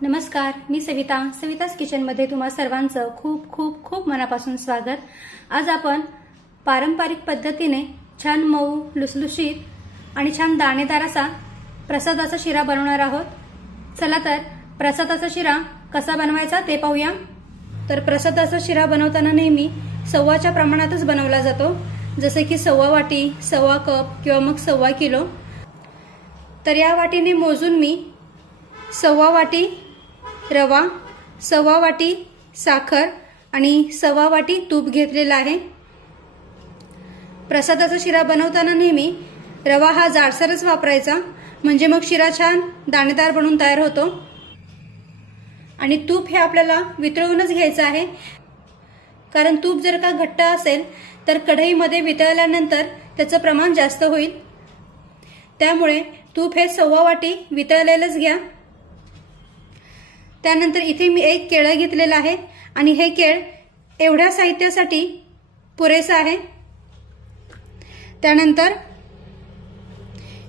नमस्कार, मी सविता's किचनमध्ये तुम्हा सर्वांचं खूप खूप खूप मनापासून स्वागत। आज आपण पारंपरिक पद्धतीने छान मऊ लुसलुशीत आणि छान दाणेदार असा प्रसादाचा शिरा बनवणार आहोत। चला तर प्रसादाचा शिरा कसा बनवायचा ते पाहूया। तर प्रसादाचा शिरा बनवताना नेहमी सव्वाच्या प्रमाणातच बनवला जातो, जसे की सव्वा वाटी, सव्वा कप किंवा मग सव्वा किलो। तर या वाटीने मोजून मी सव्वा वाटी रवा, सव्वा वाटी साखर आणि सव्वा वाटी तूप घेतलेला आहे। प्रसादाचा शिरा बनवताना नेहमी रवा हा जाडसरच वापरायचा, म्हणजे मग शिरा छान दाणेदार बनून तयार होतो। आणि तूप हे आपल्याला वितळवूनच घ्यायचं आहे, कारण तूप जर का घट्ट असेल तर कढईमध्ये वितळल्यानंतर त्याचं प्रमाण जास्त होईल। त्यामुळे तूप हे सव्वा वाटी वितळलेलंच घ्या। त्यानंतर इथे मी एक केळ घेतलेला आहे आणि हे केळ एवढ्या साहित्यासाठी पुरेसं आहे। त्यानंतर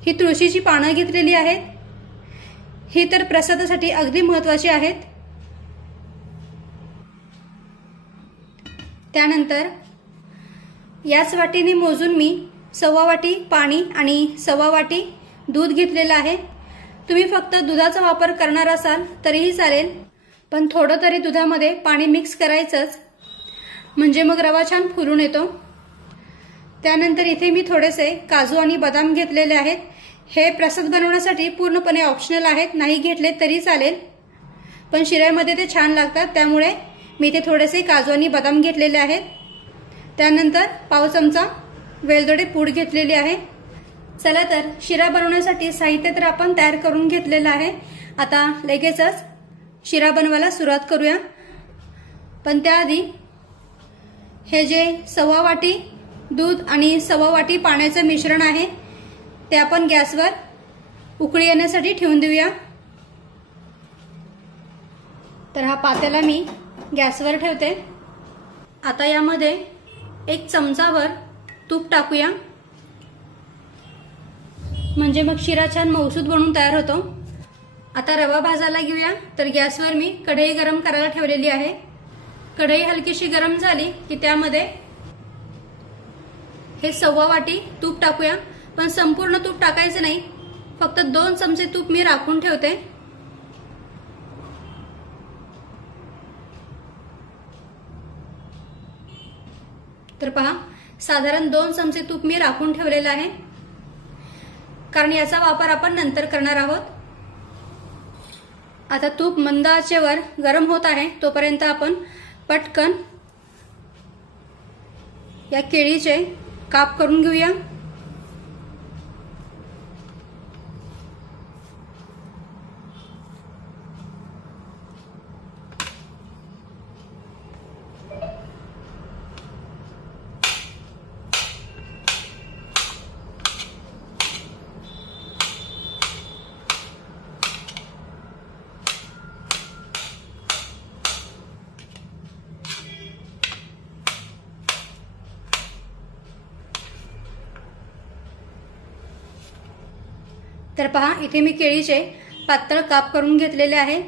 ही तुळशीची पानं घेतलेली आहेत, ही तर प्रसादासाठी अगदी महत्त्वाची आहेत। त्यानंतर याच वाटीने मोजून मी सव्वा वाटी पाणी आणि सव्वा वाटी दूध घेतलेलं आहे। तुम्ही फक्त दुधाचा वापर करणार असाल तरीही चालेल, पण थोडं तरी दुधामध्ये पाणी मिक्स करायचंच, म्हणजे मग रवा छान फुलून येतो। त्यानंतर इथे मी थोडेसे काजू आणि बदाम घेतलेले आहेत। हे प्रसाद बनवण्यासाठी पूर्णपणे ऑप्शनल आहेत, नाही घेतले तरी चालेल, पण शिऱ्यामध्ये ते छान लागतात, त्यामुळे मी इथे थोडेसे काजू आणि बदाम घेतलेले आहेत। त्यानंतर पाव चमचा वेलदोडे पूड घेतलेली आहे। चला तर शिरा बनवण्यासाठी साहित्य तर आपण तयार करून घेतलेलं आहे। आता लगेचच शिरा बनवायला सुरुवात करूया। पण त्याआधी हे जे सव्वा वाटी दूध आणि सव्वा वाटी पाण्याचं मिश्रण आहे ते आपण गॅसवर उकळी येण्यासाठी ठेवून देऊया। तर हा पातेला मी गॅसवर ठेवते। आता यामध्ये एक चमचाभर तूप टाकूया, म्हणजे मग शिरा छान मऊसूत बनून तयार होतो। आता रवा भाजायला घेऊया। तर गॅसवर मी कढई गरम करायला ठेवलेली आहे। कढई हलकीशी गरम झाली की त्यामध्ये हे सव्वा वाटी तूप टाकूया, पण संपूर्ण तूप टाकायचं नाही, फक्त 2 चमचे तूप मी राखून ठेवते। तर पहा, साधारण 2 चमचे तूप मी राखून ठेवलेलं आहे, कारण याचा वापर आपण नंतर करणार आहोत। आता तूप मंद आचेवर गरम होत आहे, तोपर्यंत आपण पटकन या केळीचे काप करून घेऊया। तर पहा, इथे मी केळीचे पातळ काप करून घेतलेले आहे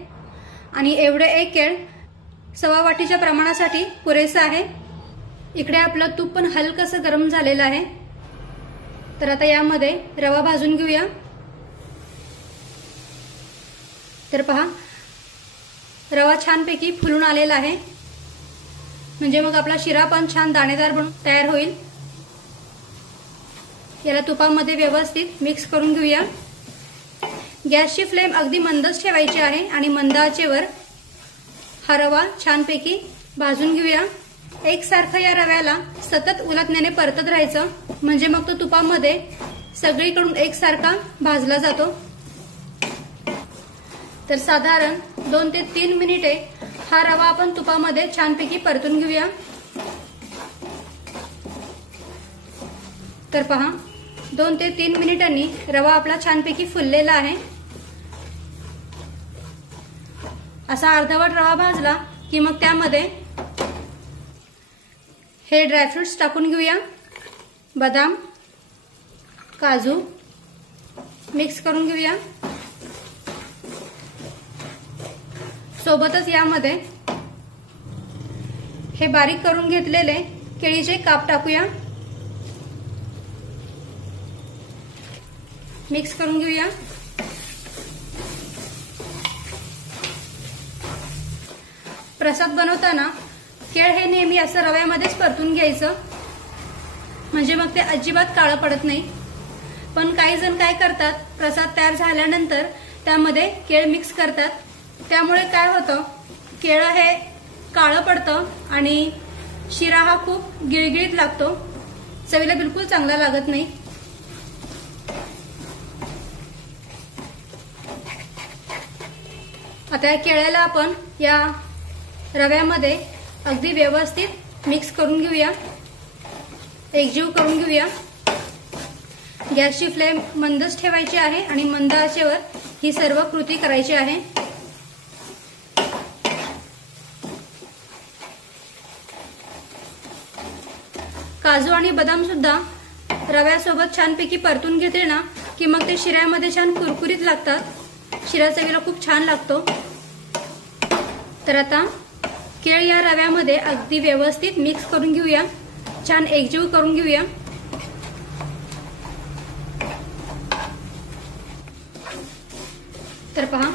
आणि एवढे एक केळ सव्वा वाटीच्या प्रमाणासाठी पुरेसं आहे। इकडे आपलं तूप पण हलकसं गरम झालेलं आहे। तर आता यामध्ये रवा भाजून घेऊया। तर पहा, रवा छानपैकी फुलून आलेला आहे, म्हणजे मग आपला शिरा पण छान दाणेदार बनून तयार होईल। याला तुपामध्ये व्यवस्थित मिक्स करून घेऊया। गॅसची फ्लेम अगदी मंदच ठेवायची आहे आणि मंद आचेवर हा रवा छानपैकी भाजून घेऊया। एकसारखं या रव्याला सतत उलटण्याने परतत राहायचं, म्हणजे मग तो तुपामध्ये सगळीकडून एकसारखा भाजला जातो। तर साधारण 2 ते 3 मिनिटे हा रवा आपण तुपामध्ये छानपैकी परतून घेऊया। तर पहा, 2 ते 3 मिनिटांनी रवा आपला छानपैकी फुललेला आहे। असा अर्धवट रवा भाजला की मग त्यामध्ये हे ड्रायफ्रुट्स टाकून घेऊया। बदाम, काजू मिक्स करून घेऊया। सोबतच यामध्ये हे बारीक करून घेतलेले केळीचे काप टाकूया, मिक्स करून घेऊया। प्रसाद बनवताना केळ हे नेहमी असं रव्यामध्येच परतून घ्यायचं, म्हणजे मग ते अजिबात काळं पडत नाही। पण काही जण काय करतात, प्रसाद तयार झाल्यानंतर त्यामध्ये केळ मिक्स करतात, त्यामुळे काय होतं, केळ हे काळं पडतं आणि शिरा हा खूप गिळगिळीत लागतो, चवीला बिलकुल चांगला लागत नाही। आता या केळ्याला आपण या रव्यामध्ये अगदी व्यवस्थित मिक्स करून घेऊया, एकजीव करून घेऊया। गॅसची फ्लेम मंदच ठेवायची आहे आणि मंद आचेवर ही सर्व कृती करायची आहे। काजू आणि बदाम सुद्धा रव्यासोबत छानपैकी परतून घेतले ना की मग ते शिऱ्यामध्ये छान कुरकुरीत लागतात, शिरा चवीला खूप छान लागतो। तर आता केळ या रव्यामध्ये अगदी व्यवस्थित मिक्स करून घेऊया, छान एकजीव करून घेऊया। तर पहा,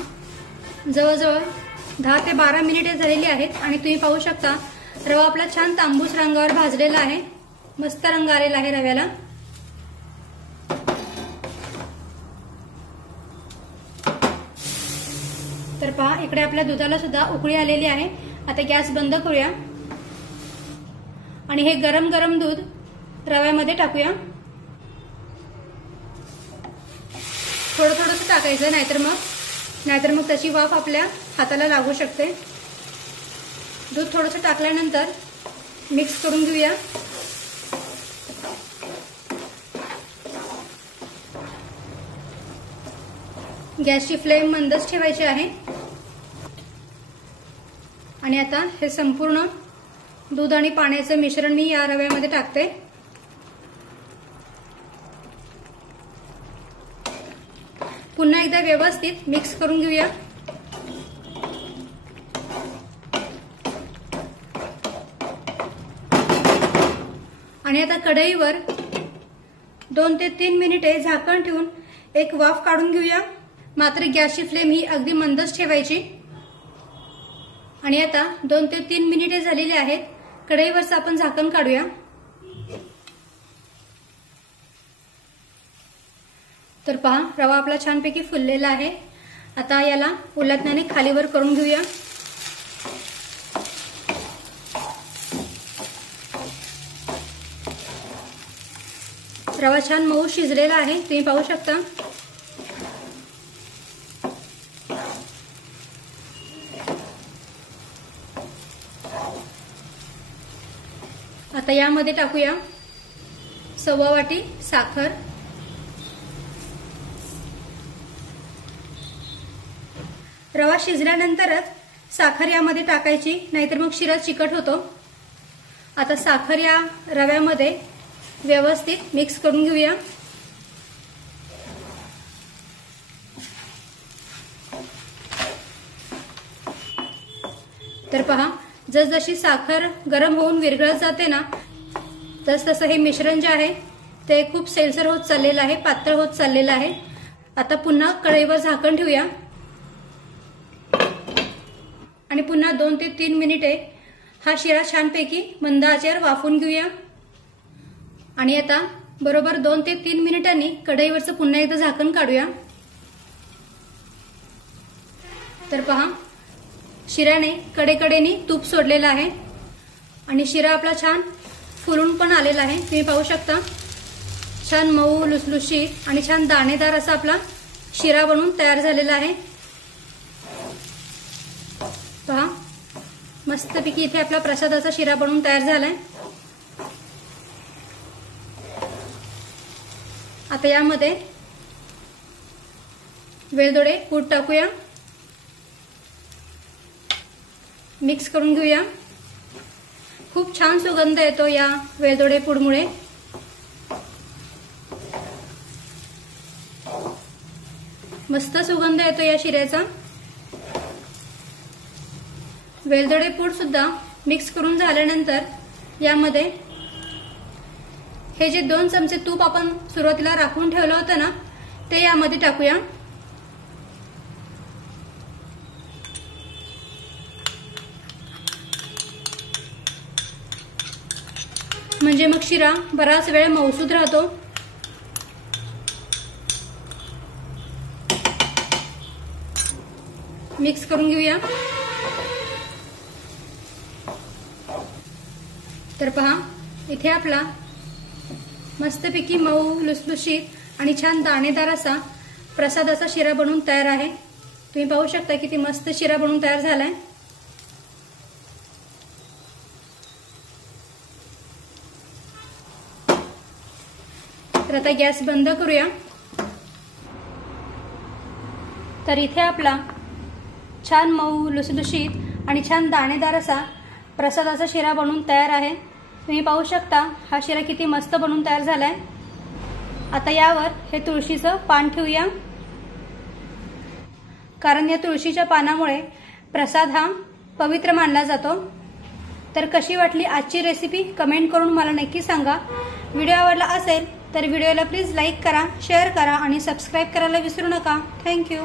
जवळजवळ 10 ते 12 मिनिटे झालेली आहेत आणि तुम्ही पाहू शकता रवा आपला छान तांबूस रंगावर भाजलेला आहे, मस्त रंग आलेला आहे रव्याला। तर पहा, इकडे आपल्या दुधाला सुद्धा उकळी आलेली आहे। आता गॅस बंद करूया आणि हे गरम गरम दूध रव्यामध्ये टाकूया। थोडं थोडंसं टाकायचं, नाहीतर मग त्याची वाफ आपल्या हाताला लागू शकते। दूध थोडंसं टाकल्यानंतर मिक्स करून घेऊया। गॅसची फ्लेम मंदच ठेवायची आहे आणि आता हे संपूर्ण दूध आणि पाण्याचं मिश्रण मी या रव्यामध्ये टाकते। पुन्हा एकदा व्यवस्थित मिक्स करून घेऊया। आणि आता कढईवर 2 ते 3 मिनिटे झाकण ठेवून एक वाफ काढून घेऊया, मात्र गॅसची फ्लेम ही अगदी मंदच ठेवायची। आणि आता 2 ते 3 मिनिटे झालेली आहेत, कढईवरचं आपण झाकण काढूया। तर पहा, रवा आपला छानपैकी फुललेला आहे। आता याला उलटण्याने खालीवर करून घेऊया। रवा छान मऊ शिजलेला आहे, तुम्ही पाहू शकता। आता यामध्ये टाकूया 1/4 वाटी साखर, रवा शिजल्यानंतरच साखर यामध्ये टाकायची, नाहीतर मग शिरा चिकट होतो। आता साखर या रव्यामध्ये व्यवस्थित मिक्स करून घेऊया। तर पहा, जसजशी साखर गरम होऊन विरघळत जाते ना, तसतसं हे मिश्रण जे आहे ते खूप सैलसर होत चाललेलं आहे, पातळ होत चाललेलं आहे। आता पुन्हा कढईवर झाकण ठेवूया आणि पुन्हा 2 ते 3 मिनिटे हा शिरा छानपैकी मंद आचेवर वाफून घेऊया। आणि आता बरोबर 2 ते 3 मिनिटांनी कढईवरचं पुन्हा एकदा झाकण काढूया। तर पहा, शिऱ्याने कडेकडेनी तूप सोडलेलं आहे आणि शिरा आपला छान फुलून पण आलेला आहे, तुम्ही पाहू शकता। छान मऊ लुसलुशीत आणि छान दाणेदार असा आपला शिरा बनून तयार झालेला आहे। पहा, मस्तपैकी इथे आपला प्रसादाचा शिरा बनून तयार झालाय। आता यामध्ये वेलदोडे पूड टाकूया, मिक्स करून घेऊया। खूप छान सुगंध येतो या वेलदोडे पूडमुळे। मस्त सुगंध येतो या शिऱ्याचा। वेलदोडे पूड सुद्धा मिक्स करून झाल्यानंतर यामध्ये हे जे 2 चमचे तूप आपण सुरुवातीला राखून ठेवलं होतं ना ते यामध्ये टाकूया। म्हणजे मग शिरा बराच वेळ मऊसूद राहतो। मिक्स करून घेऊया। तर पहा इथे आपला मस्तपैकी मऊ लुसलुशीत आणि छान दाणेदार असा प्रसादाचा शिरा बनवून तयार आहे। तुम्ही पाहू शकता किती मस्त शिरा बनवून तयार झालाय। तर आता गॅस बंद करूया। तर इथे आपला छान मऊ लुसलुशीत आणि छान दाणेदार असा प्रसादाचा शिरा बनवून तयार आहे। तुम्ही पाहू शकता हा शिरा किती मस्त बनवून तयार झालाय। आता यावर हे तुळशीचं पान ठेवूया, कारण या तुळशीच्या पानामुळे प्रसाद हा पवित्र मानला जातो। तर कशी वाटली आजची रेसिपी कमेंट करून मला नक्की सांगा। व्हिडिओ आवडला असेल तर व्हिडिओला प्लीज लाईक करा, शेअर करा आणि सबस्क्राईब करायला विसरू नका। थँक्यू।